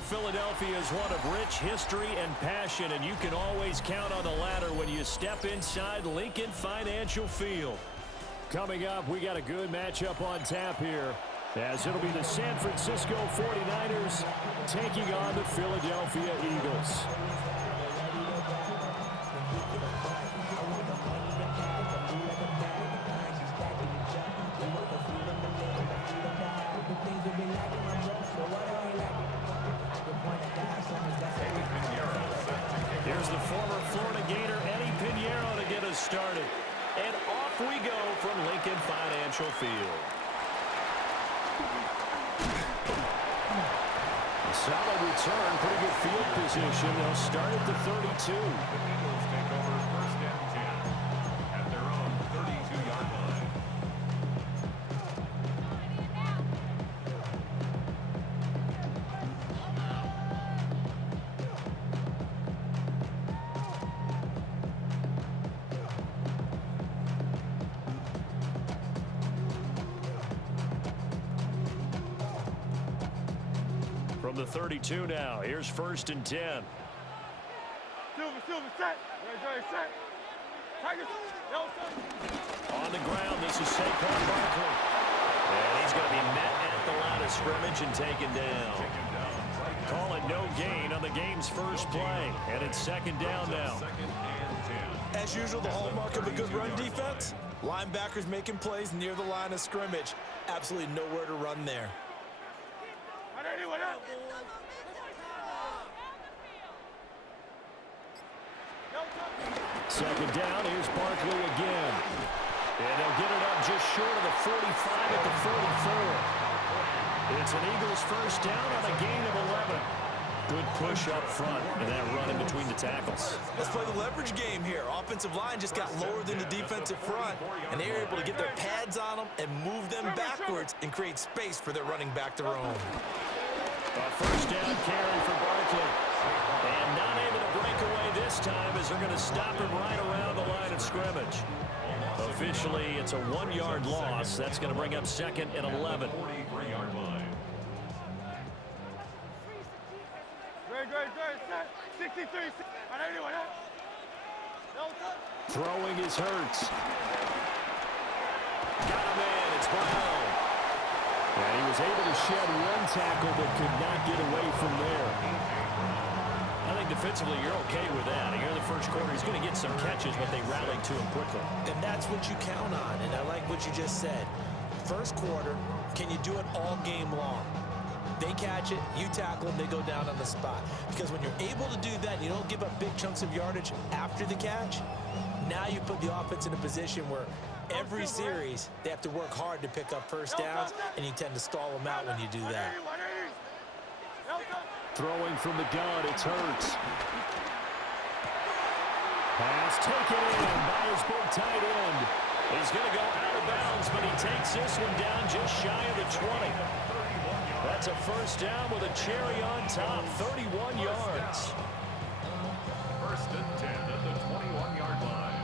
Philadelphia is one of rich history and passion, and you can always count on the latter when you step inside Lincoln Financial Field. Coming up, we got a good matchup on tap here, as it'll be the San Francisco 49ers taking on the Philadelphia Eagles. Here's the former Florida Gator, Eddie Pinheiro, to get us started. And off we go from Lincoln Financial Field. Solid return, pretty good field position. They'll start at the 32. The Eagles take over first and 10 at their own 32-yard line. From the 32 now, here's first and 10. Silver, set. Right, set. Tigers, On the ground, this is Saquon Barkley. And he's going to be met at the line of scrimmage and taken down. Calling no gain on the game's first play. And it's second down now. As usual, the hallmark of a good run defense, linebackers making plays near the line of scrimmage. Absolutely nowhere to run there. Second down, here's Barkley again. And they'll get it up just short of the 45 at the 44. It's an Eagles first down on a gain of 11. Good push up front, and that run in between the tackles. Let's play the leverage game here. Offensive line just got lower than the defensive front, and they were able to get their pads on them and move them backwards and create space for their running back to roam. A first down carry for Barkley. And not able to break away this time as they're going to stop him right around the line of scrimmage. Officially, it's a 1-yard loss. That's going to bring up second and 11. 43-yard line. Great, set. 63, Throwing is Hurts. Got him in. It's Brown. And he was able to shed one tackle but could not get away from there. I think defensively you're okay with that. Here in the first quarter, he's going to get some catches, but they rallied to him quickly. And that's what you count on, and I like what you just said. First quarter, can you do it all game long? They catch it, you tackle them, they go down on the spot. Because when you're able to do that and you don't give up big chunks of yardage after the catch, now you put the offense in a position where every series they have to work hard to pick up first downs, and you tend to stall them out when you do that. Throwing from the gun, it's Hurts. Pass taken in by his big tight end. He's going to go out of bounds, but he takes this one down just shy of the 20. That's a first down with a cherry on top, 31 yards. First and 10 at the 21-yard line.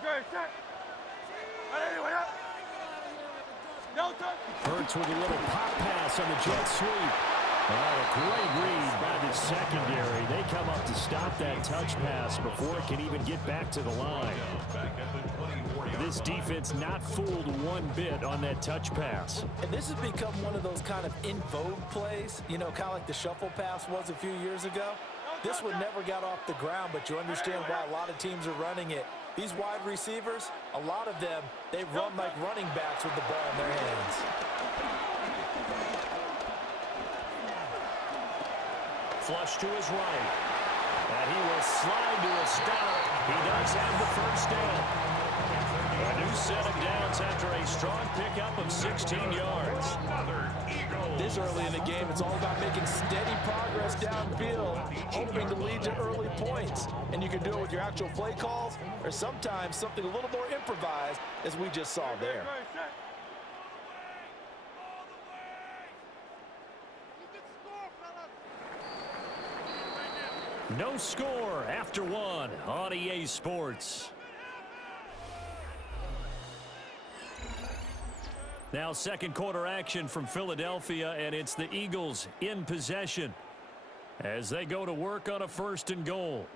Great, set. Hurts with a little pop pass on the jet sweep. A great read by the secondary. They come up to stop that touch pass before it can even get back to the line. This defense not fooled one bit on that touch pass. And this has become one of those kind of in vogue plays, you know, kind of like the shuffle pass was a few years ago. This one never got off the ground, but you understand why a lot of teams are running it. These wide receivers, a lot of them, they run like running backs with the ball in their hands. Flush to his right. And he will slide to a stop. He does have the first down. A new set of downs after a strong pickup of 16 yards. This early in the game, it's all about making steady progress downfield, hoping to lead to early points. And you can do it with your actual play calls or sometimes something a little more improvised, as we just saw there. No score after one on EA Sports. Now second quarter action from Philadelphia, and it's the Eagles in possession as they go to work on a 1st and goal.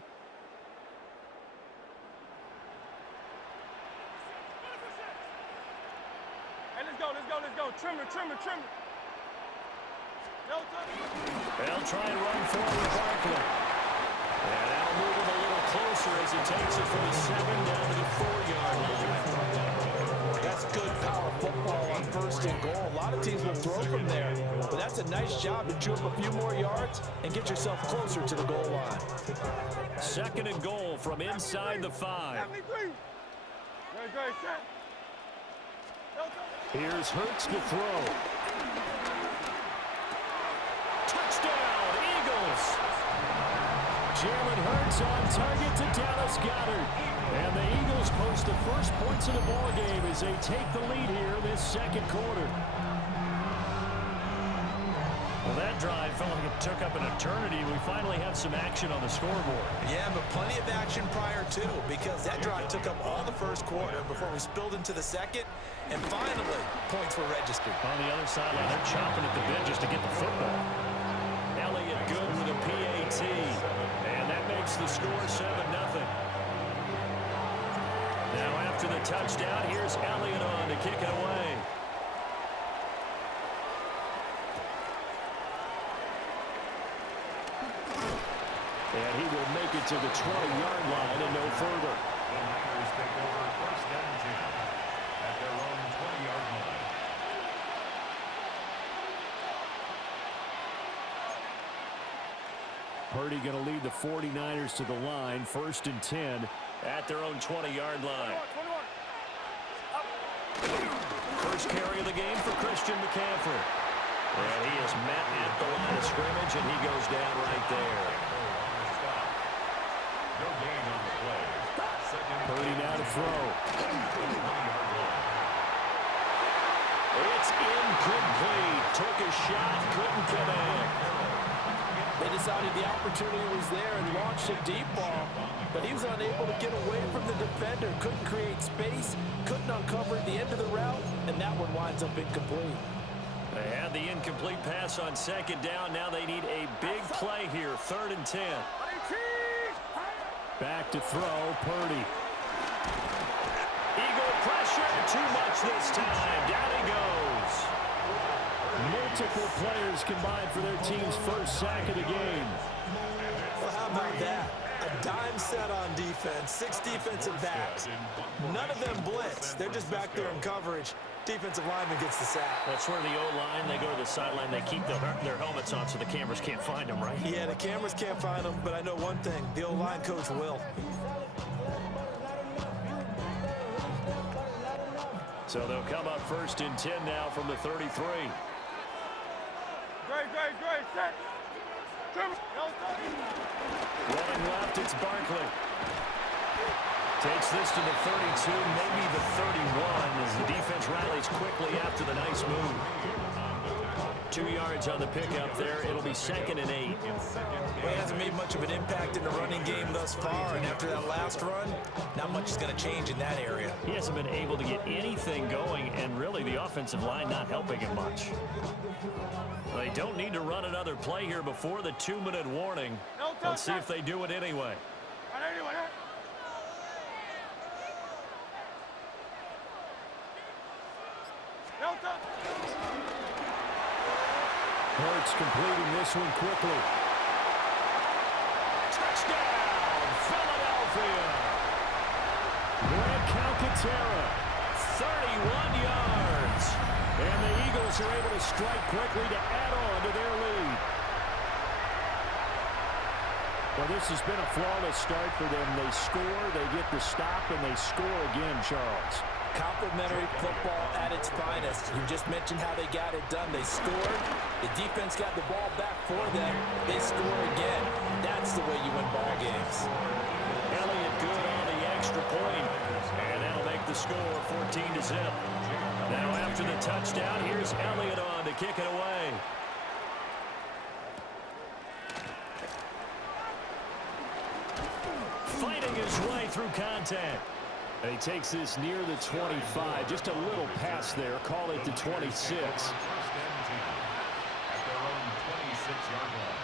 Hey, let's go. Trim it. No touch. They'll try and run forward Barkley. And that'll move him a little closer as he takes it from the 7 down to the 4-yard line. That's good power football on 1st and goal. A lot of teams will throw from there, but that's a nice job to chew up a few more yards and get yourself closer to the goal line. 2nd and goal from inside the 5. Ready, set. No touch. Here's Hurts to throw. Touchdown, Eagles! Jalen Hurts on target to Dallas Goedert. And the Eagles post the first points of the ballgame as they take the lead here in this 2nd quarter. Well, that drive felt like it took up an eternity. We finally have some action on the scoreboard. Yeah, but plenty of action prior to, because that drive took up all the 1st quarter before we spilled into the 2nd, and finally, points were registered. On the other sideline, they're chomping at the bit just to get the football. Elliott good with a PAT, and that makes the score 7-0. Now after the touchdown, here's Elliott on to kick it away. And he will make it to the 20-yard line and no further. The Niners take over 1st and 10 at their own 20-yard line. Purdy going to lead the 49ers to the line, 1st and 10 at their own 20-yard line. 1st carry of the game for Christian McCaffrey. And he is met at the line of scrimmage, and he goes down right there. No gain on the play. Purdy now to throw. It's incomplete. Took a shot, couldn't connect. They decided the opportunity was there and launched a deep ball, but he was unable to get away from the defender, couldn't create space, couldn't uncover the end of the route, and that one winds up incomplete. They had the incomplete pass on 2nd down. Now they need a big play here, 3rd and 10. Back to throw, Purdy. Eagle pressure, too much this time. Down he goes. Multiple players combined for their team's 1st sack of the game. Well, how about that? A dime set on defense, 6 defensive backs. None of them blitz. They're just back there in coverage. Defensive lineman gets the sack. That's where the O-line, they go to the sideline, they keep their helmets on so the cameras can't find them, right? Yeah, the cameras can't find them, but I know one thing. The O-line coach will. So they'll come up 1st and 10 now from the 33. Great, set. Trim it. No touch. Running left, it's Barkley. Takes this to the 32, maybe the 31, as the defense rallies quickly after the nice move. 2 yards on the pickup there. It'll be 2nd and 8. Well, he hasn't made much of an impact in the running game thus far, and after that last run, not much is going to change in that area. He hasn't been able to get anything going, and really the offensive line not helping him much. They don't need to run another play here before the 2-minute warning. Let's see if they do it anyway. Hurts completing this one quickly. Touchdown, Philadelphia! Grant Calcaterra, 31 yards. And the Eagles are able to strike quickly to add on to their lead. Well, this has been a flawless start for them. They score, they get the stop, and they score again, Charles. Complimentary football at its finest. You just mentioned how they got it done. They scored. The defense got the ball back for them. They score again. That's the way you win ball games. Elliott good on the extra point, and that'll make the score 14-0. Now after the touchdown, here's Elliott on to kick it away. his way through contact. And he takes this near the 25. Just a little pass there. Call it the 26. First and 10 at their own 26-yard line.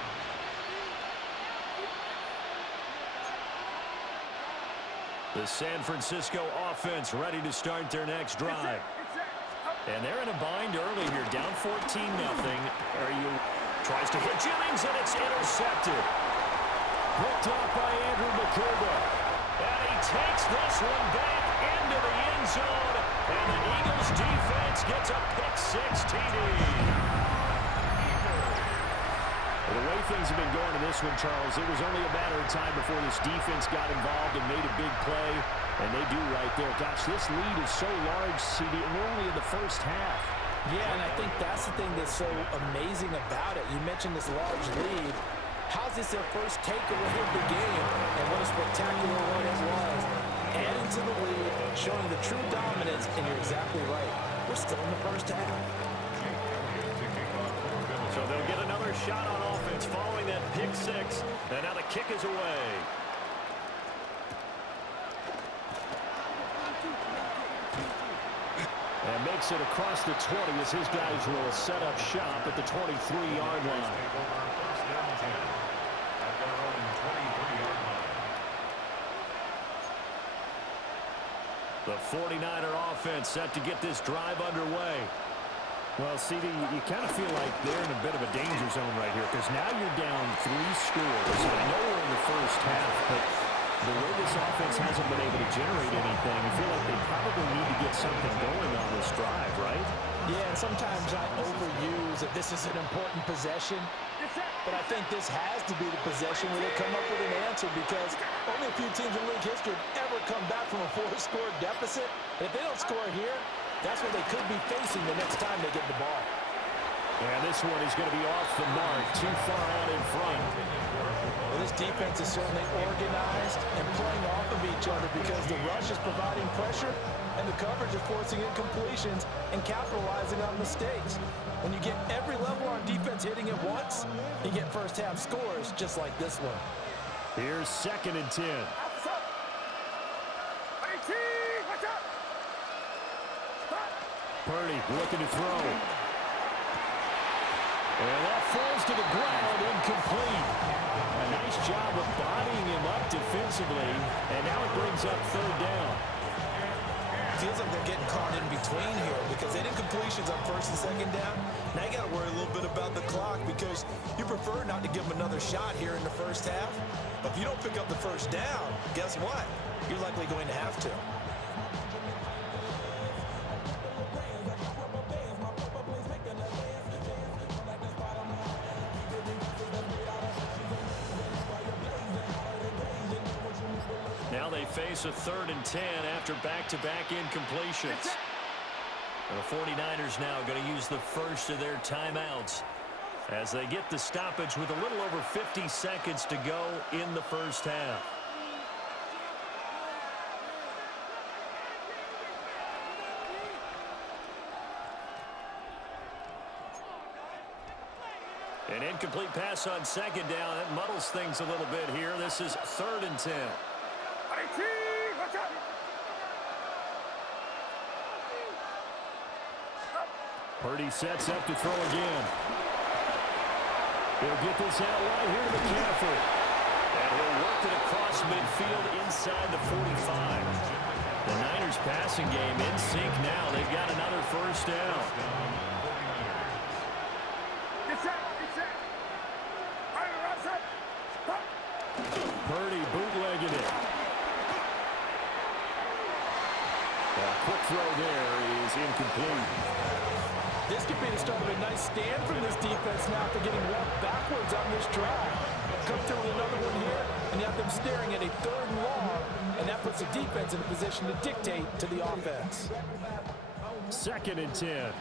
The San Francisco offense ready to start their next drive. And they're in a bind early here, down 14-0. Tries to hit Jennings, and it's intercepted. Picked up by Andrew McCurdy. And he takes this one back into the end zone. And the Eagles defense gets a pick-6 TD. The way things have been going in this one, Charles, it was only a matter of time before this defense got involved and made a big play. And they do right there. Gosh, this lead is so large, CD, and we're only in the first half. Yeah, and I think that's the thing that's so amazing about it. You mentioned this large lead. How's this their first takeaway of the game? And what a spectacular one it was. Adding to the lead, showing the true dominance, and you're exactly right. We're still in the first half. So they'll get another shot on offense following that pick-6. And now the kick is away. And makes it across the 20 as his guys will set up shop at the 23-yard line. First and 10 at their own 23-yard line. The 49er offense set to get this drive underway. Well, CD, you kind of feel like they're in a bit of a danger zone right here because now you're down 3 scores. And I know we're in the first half, but the way this offense hasn't been able to generate anything, I feel like they probably need to get something going on this drive, right? Yeah, and sometimes I overuse that this is an important possession, but I think this has to be the possession where they come up with an answer because only a few teams in league history have ever come back from a 4-score deficit. And if they don't score here, that's what they could be facing the next time they get the ball. And this one is going to be off the mark, too far out in front. Well, this defense is certainly organized and playing off of each other because the rush is providing pressure and the coverage is forcing incompletions and capitalizing on mistakes. When you get every level on defense hitting at once, you get first half scores just like this one. Here's 2nd and 10. Purdy looking to throw. And that falls to the ground, incomplete. A nice job of bodying him up defensively, and now it brings up 3rd down. Feels like they're getting caught in between here because they did completions on 1st and 2nd down. Now you got to worry a little bit about the clock because you prefer not to give them another shot here in the first half. But if you don't pick up the 1st down, guess what? You're likely going to have to. Now they face a 3rd and 10 after back-to-back incompletions. And the 49ers now going to use the first of their timeouts as they get the stoppage with a little over 50 seconds to go in the first half. An incomplete pass on 2nd down. That muddles things a little bit here. This is 3rd and 10. Purdy sets up to throw again. He'll get this out right here to McCaffrey. And he'll work it across midfield inside the 45. The Niners passing game in sync now. They've got another first down. Purdy bootlegging it. A quick throw there is incomplete. This could be the start of a nice stand from this defense now after getting walked backwards on this drive. Come through with another one here, and you have them staring at a 3rd and long, and that puts the defense in a position to dictate to the offense. 2nd and 10.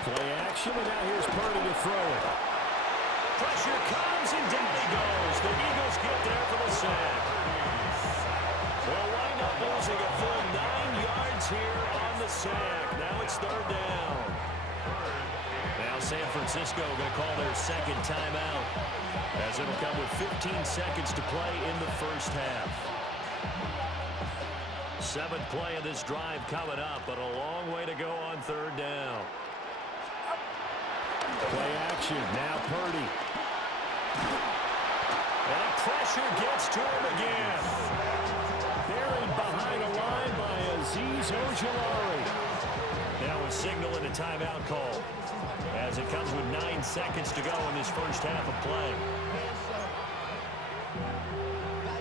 Play action, and now here's Purdy to throw it. Pressure comes, and down he goes. The Eagles get there for the sack. They'll wind up losing a full 9 yards here on the sack. Now it's 3rd down. Now San Francisco going to call their second timeout, as it'll come with 15 seconds to play in the first half. Seventh play of this drive coming up, but a long way to go on third down. Play action. Now Purdy. And pressure gets to him again. Buried behind the line by Azeez Ojulari. Now a signal and a timeout call, as it comes with 9 seconds to go in this first half of play.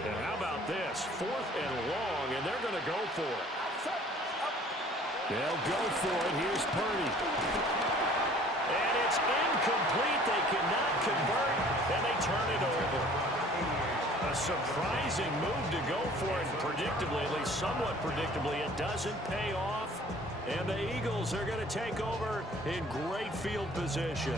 And how about this? 4th and long, and they're going to go for it. They'll go for it. Here's Purdy. And it's incomplete. They cannot convert, and they turn it over. A surprising move to go for it. Predictably, at least somewhat predictably, it doesn't pay off. And the Eagles are going to take over in great field position.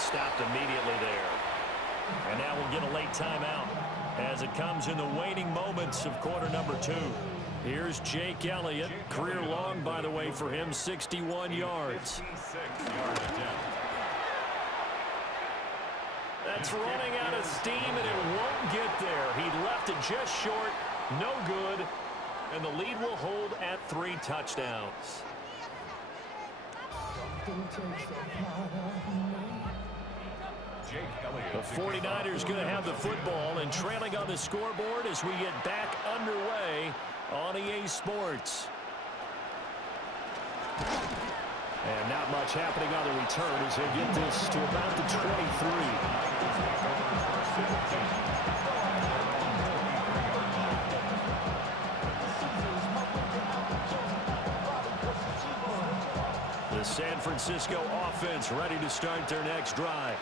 Stopped immediately there. And now we'll get a late timeout as it comes in the waning moments of quarter number 2. Here's Jake Elliott. Career long, by the way, for him, 61 yards. That's running out of steam, and it won't get there. He left it just short. No good. And the lead will hold at 3 touchdowns. The 49ers going to have the football and trailing on the scoreboard as we get back underway on EA Sports. And not much happening on the return as they get this to about the 23. The San Francisco offense ready to start their next drive.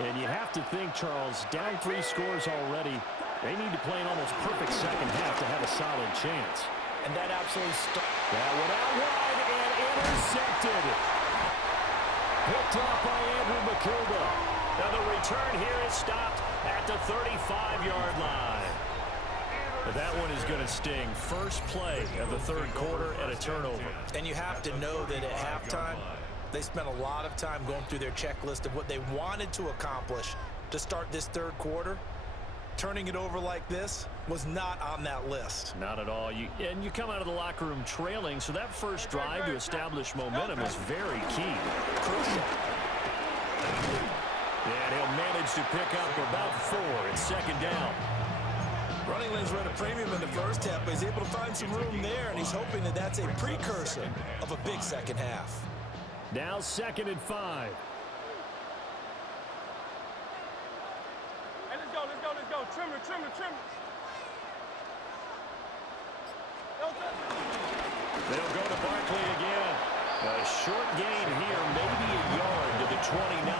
And you have to think, Charles, down 3 scores already. They need to play an almost perfect second half to have a solid chance. And that absolutely that went out wide and intercepted. Picked up by Andrew McCulba. Now the return here is stopped at the 35-yard line. But that one is going to sting. First play of the third quarter and a turnover. And you have to know that at halftime, they spent a lot of time going through their checklist of what they wanted to accomplish to start this third quarter. Turning it over like this was not on that list. Not at all. You come out of the locker room trailing, so that first drive to establish momentum was very key. Crucial. And he'll manage to pick up about 4. It's second down. Running lanes were at a premium in the first half, but he's able to find some room there, and he's hoping that that's a precursor of a big second half. Now 2nd and 5. Hey, let's go. Trimmer. They'll go to Barkley again. A short gain here, maybe a yard to the 29.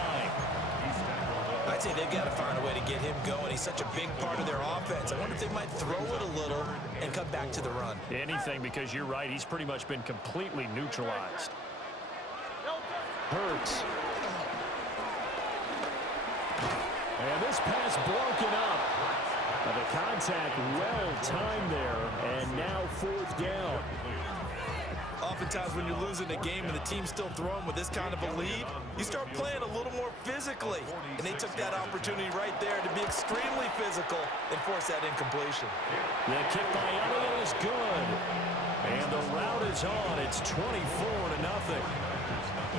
I'd say they've got to find a way to get him going. He's such a big part of their offense. I wonder if they might throw it a little and come back to the run. Anything, because you're right. He's pretty much been completely neutralized. Hurts. And this pass broken up. The contact well timed there, and now 4th down. Oftentimes when you're losing a game and the team's still throwing with this kind of a lead, you start playing a little more physically. And they took that opportunity right there to be extremely physical and force that incompletion. The kick by Elliott is good. And the route is on. It's 24-0.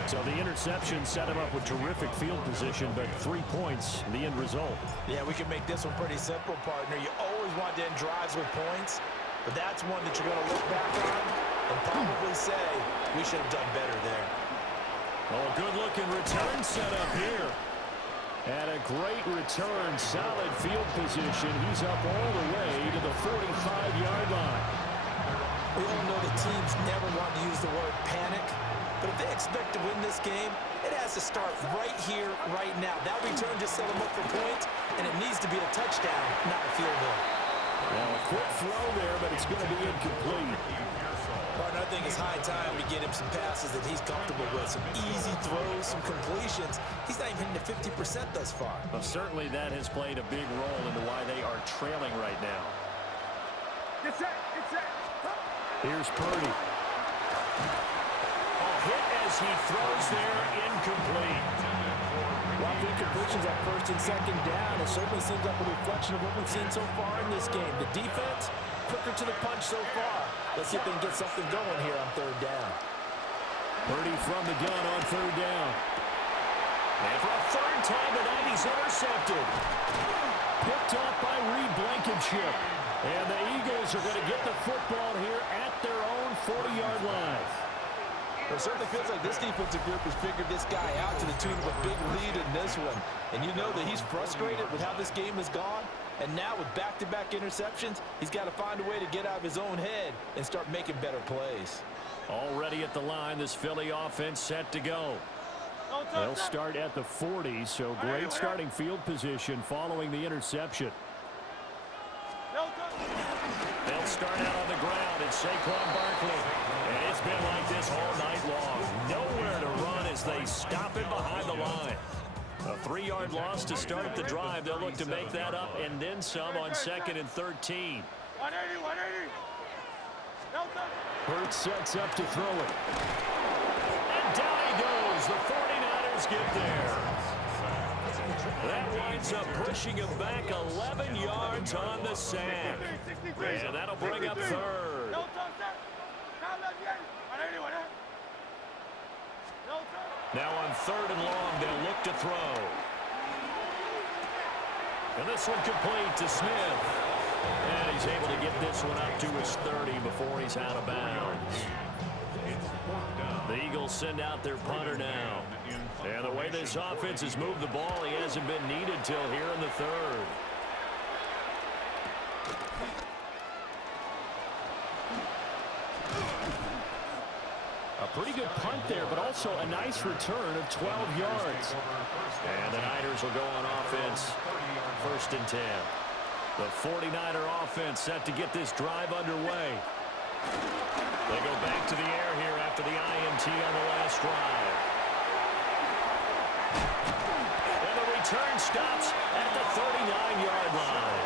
So the interception set him up with terrific field position, but 3 points, the end result. Yeah, we can make this one pretty simple, partner. You always want to end drives with points, but that's one that you're going to look back on and probably say, we should have done better there. Oh, a good-looking return set up here. And a great return, solid field position. He's up all the way to the 45-yard line. We all know that teams never want to use the word panic, but if they expect to win this game, it has to start right here, right now. That return just set them up for points, and it needs to be a touchdown, not a field goal. Well, a quick throw there, but it's going to be incomplete. Partner, I think it's high time to get him some passes that he's comfortable with, some easy throws, some completions. He's not even hitting the 50% thus far. Well, certainly that has played a big role into why they are trailing right now. Get set, get set. Here's Purdy. A hit as he throws there, incomplete. Well, incompletions at first and second down. It certainly seems like a reflection of what we've seen so far in this game. The defense, quicker to the punch so far. Let's see if they can get something going here on third down. Purdy from the gun on third down. And for a third time tonight, he's intercepted. Picked off by Reed Blankenship. And the Eagles are going to get the football here at their own 40-yard line. Well, it certainly feels like this defensive group has figured this guy out to the tune of a big lead in this one. And you know that he's frustrated with how this game has gone. And now with back-to-back interceptions, he's got to find a way to get out of his own head and start making better plays. Already at the line, this Philly offense set to go. They'll start at the 40, so great starting field position following the interception. They'll start out on the ground. It's Saquon Barkley. And it's been like this all night long. Nowhere to run as they stop it behind the line. A 3-yard loss to start the drive. They'll look to make that up and then some on 2nd and 13. 180, 180. Hurts sets up to throw it. And down he goes. The 49ers get there. That winds up pushing him back 11 yards on the sack. And that'll bring up third. Now on 3rd and long, they'll look to throw. And this one complete to Smith. And he's able to get this one up to his 30 before he's out of bounds. The Eagles send out their punter now. And the way this offense has moved the ball, he hasn't been needed till here in the 3rd. A pretty good punt there, but also a nice return of 12 yards. And the Niners will go on offense, 1st and 10. The 49er offense set to get this drive underway. They go back to the air here after the INT on the last drive. And the return stops at the 39-yard line.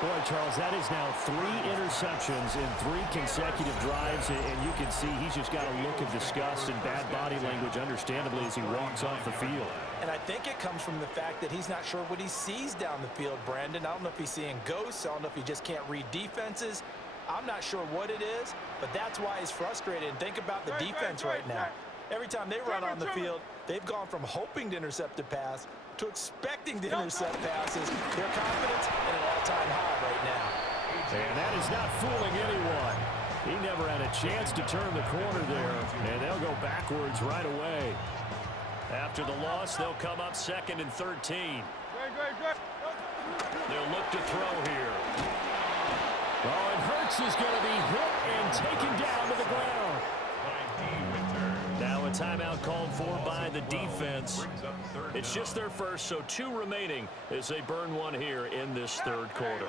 Boy, Charles, that is now 3 interceptions in 3 consecutive drives, and you can see he's just got a look of disgust and bad body language, understandably, as he walks off the field. And I think it comes from the fact that he's not sure what he sees down the field, Brandon. I don't know if he's seeing ghosts. I don't know if he just can't read defenses. I'm not sure what it is, but that's why he's frustrated. And think about the defense right now. Every time they run on the field, they've gone from hoping to intercept a pass to expecting to intercept passes. Their confidence at an all-time high right now. And that is not fooling anyone. He never had a chance to turn the corner there, and they'll go backwards right away. After the loss, they'll come up 2nd and 13. They'll look to throw here. Oh, and Hurts is going to be hit and taken down to the ground. Now a timeout called for by the defense. It's just their first, so 2 remaining as they burn one here in this 3rd quarter.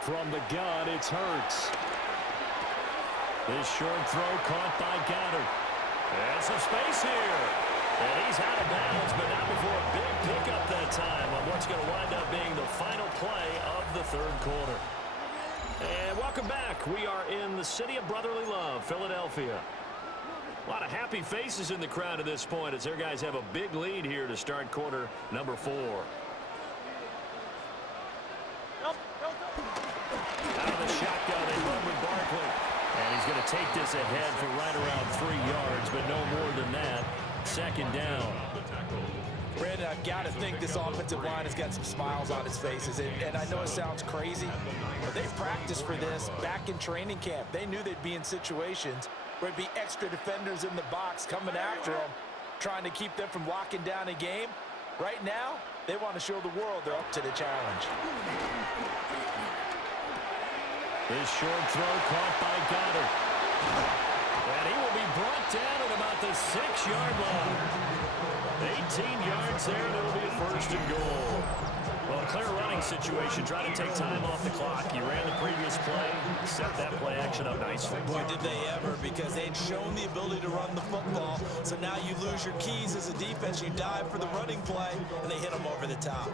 From the gun, it's Hurts. This short throw caught by Goddard. And some space here. And he's out of bounds, but not before a big pickup that time on what's going to wind up being the final play of the 3rd quarter. And welcome back. We are in the city of brotherly love, Philadelphia. A lot of happy faces in the crowd at this point as their guys have a big lead here to start quarter number 4. Out of the shotgun, they run with Barkley. And he's going to take this ahead for right around 3 yards, but no more than that. 2nd down. Brandon, I've got to think this offensive line has got some smiles on its faces. And I know it sounds crazy, but they practiced for this back in training camp. They knew they'd be in situations where there'd be extra defenders in the box coming after them, trying to keep them from locking down a game. Right now, they want to show the world they're up to the challenge. This short throw caught by Goddard. And he will be brought down at about the 6-yard line. 18 yards there, and it'll be a first and goal. Well, clear running situation, trying to take time off the clock. He ran the previous play, set that play action up nicely. Boy, did they ever, because they'd shown the ability to run the football. So now you lose your keys as a defense. You dive for the running play, and they hit them over the top.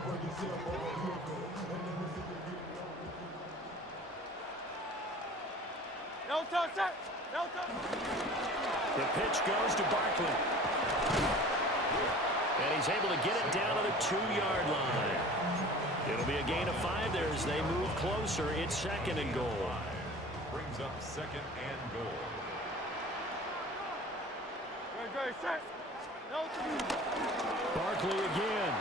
No touch, set. No touch. The pitch goes to Barkley. And he's able to get it down to the 2-yard line. It'll be a gain of 5 there as they move closer. It's second and goal. Brings up second and goal. Great, set. No touch. Barkley again.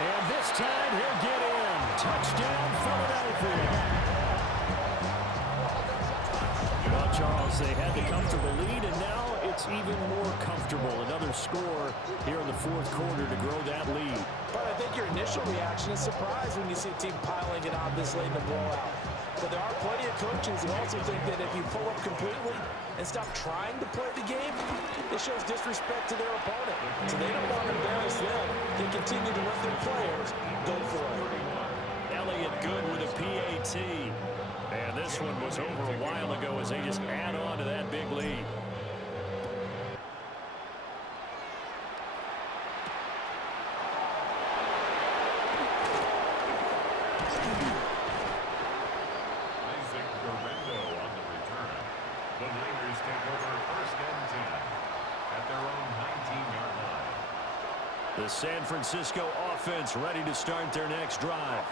And this time he'll get in. Touchdown, Philadelphia. Well, Charles, they had the comfortable lead, and now it's even more comfortable. Another score here in the fourth quarter to grow that lead. But I think your initial reaction is surprise when you see a team piling it on this late in the blowout. But there are plenty of coaches who also think that if you pull up completely and stop trying to play the game, it shows disrespect to their opponent. So they don't want to embarrass them. They continue to let their players go for it. Elliott good with a PAT. And this one was over a while ago as they just add on to that big lead. The San Francisco offense ready to start their next drive.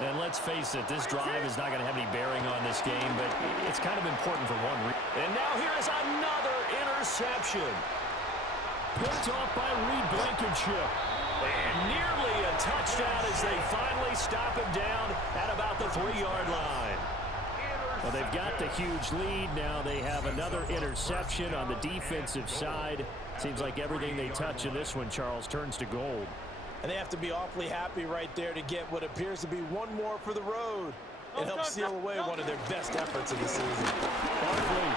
And let's face it, this drive is not going to have any bearing on this game, but it's kind of important for one reason. And now here is another interception. Picked off by Reed Blankenship. And nearly a touchdown as they finally stop him down at about the 3-yard line. Well, they've got the huge lead. Now they have another interception on the defensive side. Seems like everything they touch in this one, Charles, turns to gold. And they have to be awfully happy right there to get what appears to be one more for the road. It helps seal away one of their best efforts of the season. Barkley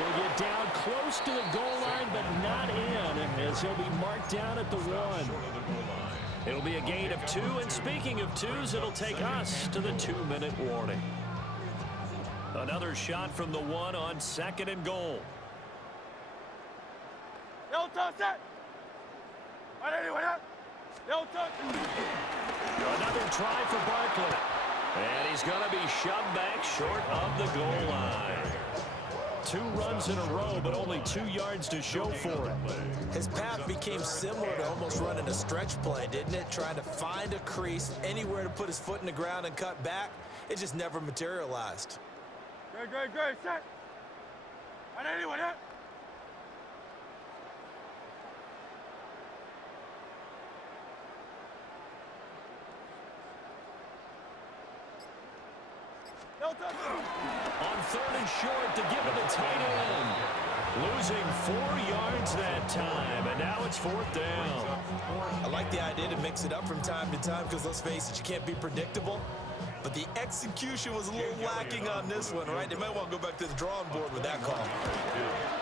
will get down close to the goal line, but not in, as he'll be marked down at the 1. It'll be a gain of 2, and speaking of 2s, it'll take us to the 2-minute warning. Another shot from the 1 on second and goal. No touch, set. No touch. Another try for Barkley. And he's going to be shoved back short of the goal line. 2 runs in a row, but only 2 yards to show for it. His path became similar to almost running a stretch play, didn't it? Trying to find a crease, anywhere to put his foot in the ground and cut back. It just never materialized. Great, set. No touch. On third and short to give it to tight end. Losing 4 yards that time, and now it's 4th down. I like the idea to mix it up from time to time because, let's face it, you can't be predictable. But the execution was a little lacking on this one, right? They might want to go back to the drawing board with that call.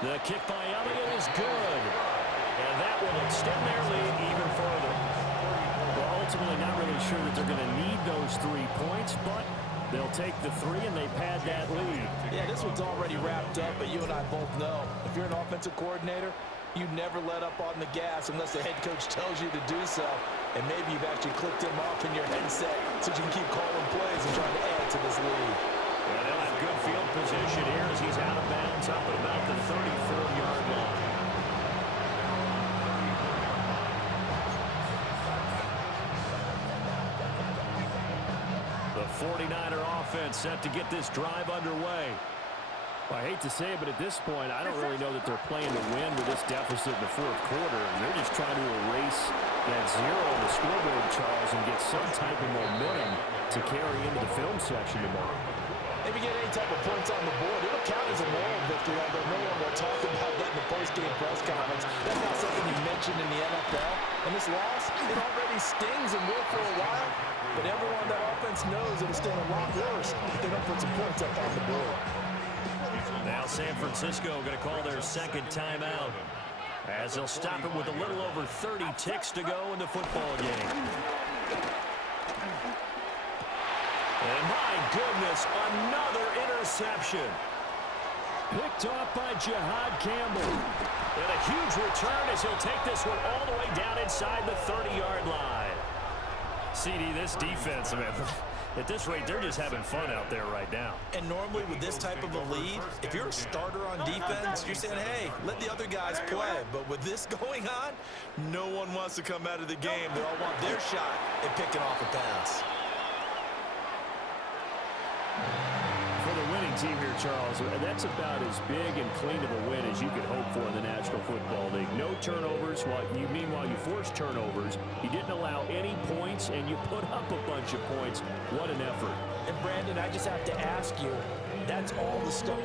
The kick by Elliott is good. And that will extend their lead even further. Well, ultimately not really sure that they're going to need those 3 points, but they'll take the 3 and they pad that lead. Yeah, this one's already wrapped up, but you and I both know if you're an offensive coordinator, you never let up on the gas unless the head coach tells you to do so. And maybe you've actually clicked him off in your headset so you can keep calling plays and trying to add to this lead. And they'll have good field position here as he's out of bounds up at about the 34-yard line. The 49er offense set to get this drive underway. Well, I hate to say it, but at this point, I don't really know that they're playing to win with this deficit in the fourth quarter. And they're just trying to erase that 0 on the scoreboard, Charles, and get some type of momentum to carry into the film section tomorrow. If you get any type of points on the board, it'll count as a moral victory, although no one will talk about that in the post-game press conference. That's not something you mentioned in the NFL. And this loss, it already stings and will for a while. But everyone on that offense knows it'll sting a lot worse if they don't put some points up on the board. Now San Francisco going to call their second timeout, as they'll stop it with a little over 30 ticks to go in the football game. And my goodness, another interception. Picked off by Jihad Campbell. And a huge return as he'll take this one all the way down inside the 30-yard line. CD, this defense, man, at this rate, they're just having fun out there right now. And normally with this type of a lead, if you're a starter on defense, you're saying, hey, let the other guys play. But with this going on, no one wants to come out of the game. They all want their shot at picking off a pass. For the winning team here, Charles, that's about as big and clean of a win as you could hope for in the National Football League. No turnovers. Meanwhile, you forced turnovers. You didn't allow any points, and you put up a bunch of points. What an effort. And, Brandon, I just have to ask you, that's all the stuff